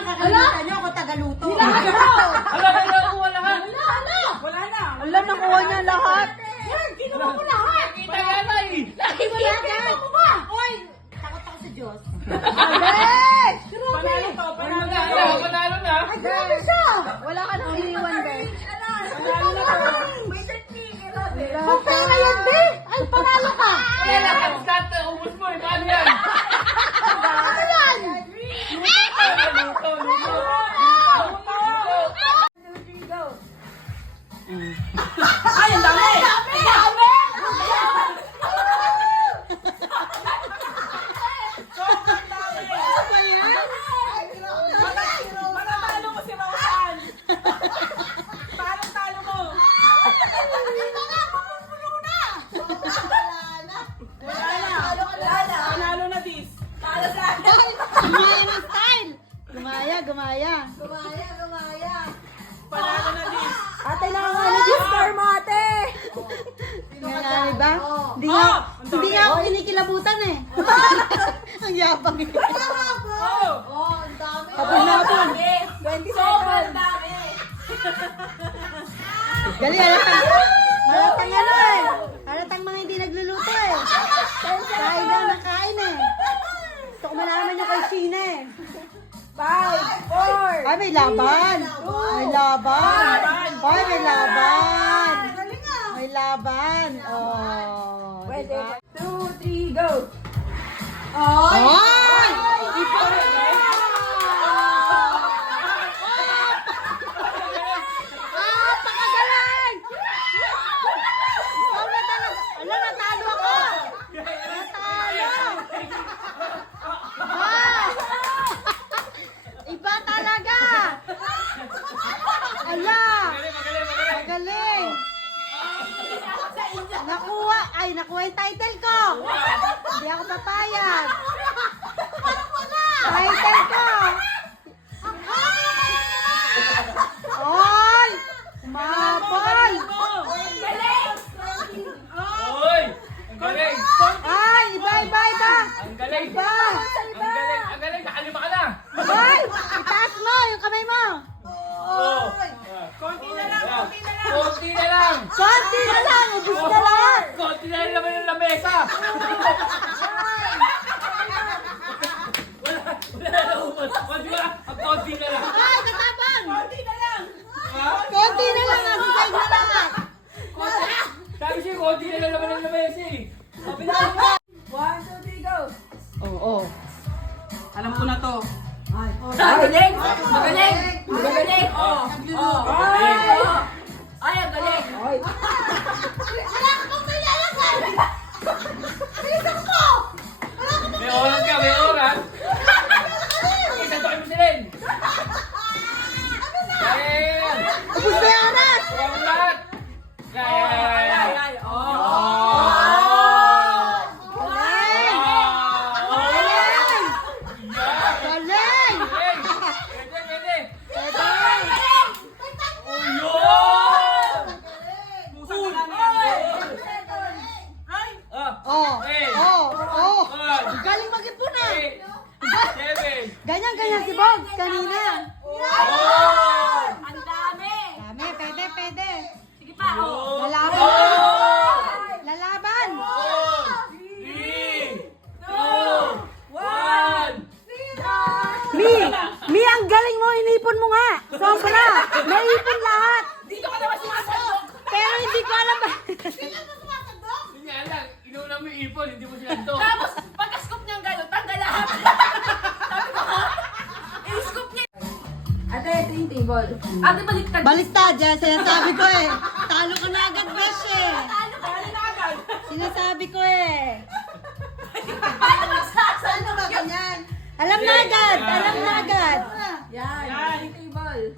ang kakalimutan nyo, ako tagaluto. Wala na. Alam, nakuha niya lahat. Yan, kinuha ko lahat. Kita yan ay! Lagi mo yan, kinuha mo ba? Oy, takot ako sa Diyos. Alex! Panalo to, panalo na. Panalo na! Ay, grabe siya. Wala ka nang iniwan, be. Panalo na to. Basta na yan, be. Ay, panalo ka. Kaya lahat ubus mo, paano yan? Ano yan? Luto, luto! Ay, ang dami. Sobrang dami. Matatalo mo si Rosan. Talo mo. Wala na. Panalo na, Dis. Gumaya ng style. Gumaya. Panalo na, Dis. Ate na ang ano, score mo, ate. Nangyari ba? Hindi nga ako kinikilabutan eh. Ang yabang eh. Oh. Habol na habol. 20 seconds. Dali, halatang ano eh. Halatang mga hindi nagluluto eh. Kain lang ng kain eh. Gusto ko malaman yung kay Sheena eh. 5, 4. Ay, may laban. May laban. Ay, may laban. May laban. Oh, diba? 2, 3, go. Ay! Iba! Ah, pakagaling! Ikaw na talaga. Ala, natalo ako. Natalo. Iba talaga. Ala. Magaling. Nakuha yung title ko. Hindi ako papayag. Title ko. Ay! Umabol! Oy! Ang galing! Ay! Iba! Ang galing! Iba! Ang galing! Nakalima ka na! Ay! Itaas mo yung kamay mo! Konti na lang. Konti na lang! Konti na lang! Ubus na lahat! Konti na lang naman yung lamesa! Wala na ubos! Konti na lang! Ang konti na lang! Ay! Katabang! Konti na lang. Konti na lang! Nasasay na lahat! Sabi siya, konti na lang naman yung lamesa eh! Sabi na 1, 2, 3, go. Oo. Alam ko na to. Magaling! Magaling! Oh! Ay, ang galing! Wala ka pang malalasan! Bilisan mo! May oras ka! May oras! Isa to kayo silin! Yan! Ubus na yung oras! Huwag mo lahat! Yan! Galing! Galing! Pwede! Galing! Yun! Pusa ka namin. Ay. Oh! Oh! One, Galing mag-ipon ah! 8, 7, Ganyan si Bog kanina. Ang dami! Dami, pwede. Sige pa, oh! Lalaban! Lalaban! 3, 2, 1! Mi, ang galing mo, inipon mo nga. Sobra. Naipon lahat. Dito ka naman sumasandok. Pero hindi ko alam ba. Hindi nga lang, inuuna mo yung ipon, hindi mo sinanto. Tapos, pagka-scoop niyang gano'n, tanggal lahat. Sabi ko, ha? I-scoop niya. Ate, ito yung table. Ate, baliktad. Baliktad yan, sinasabi ko eh. Talo ka na agad, Besh eh. Ano ba? Dali na agad. Sinasabi ko eh. Paano magsasa? Ano ba ganyan? Alam na agad, alam na agad. Yan, Yan. yung table.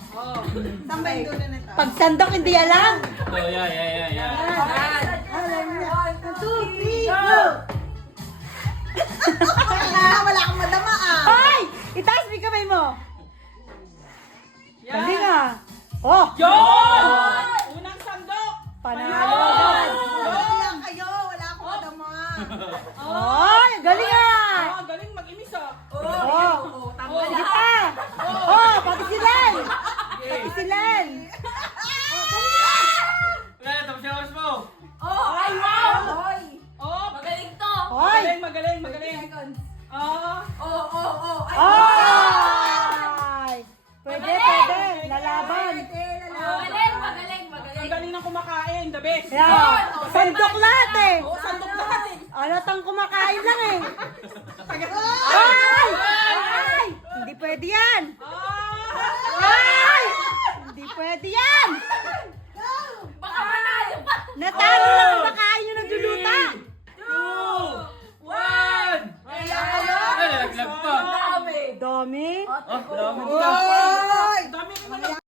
Tambay ko na nito. Pag sandok, hindi alam. Oh, yeah. Yan. Alam na. 1, 2, 3, Go. Wala akong madama ah. Ay! Itaas mo yung kamay mo. Yan. Hindi nga. Oh! Yun! Unang sandok. Panalo agad. Wala kayo, wala akong madama. Ay! Galing ah! Galing mag-imis ah. Oh! Tanggal Sige lahat. pa! Oh! bes. Yan. Sandok lahat eh. Oo, sandok lahat eh. Alatang kumakain lang eh. Ay! Ay! Hindi pwede yan. Ay! Hindi pwede yan. Baka manalo pa. Natalo lang kumakain yung nagluluta. 2, 1. Ay, nalaglag pa. Dami. Dami. Oh, dami. Oy! Dami naman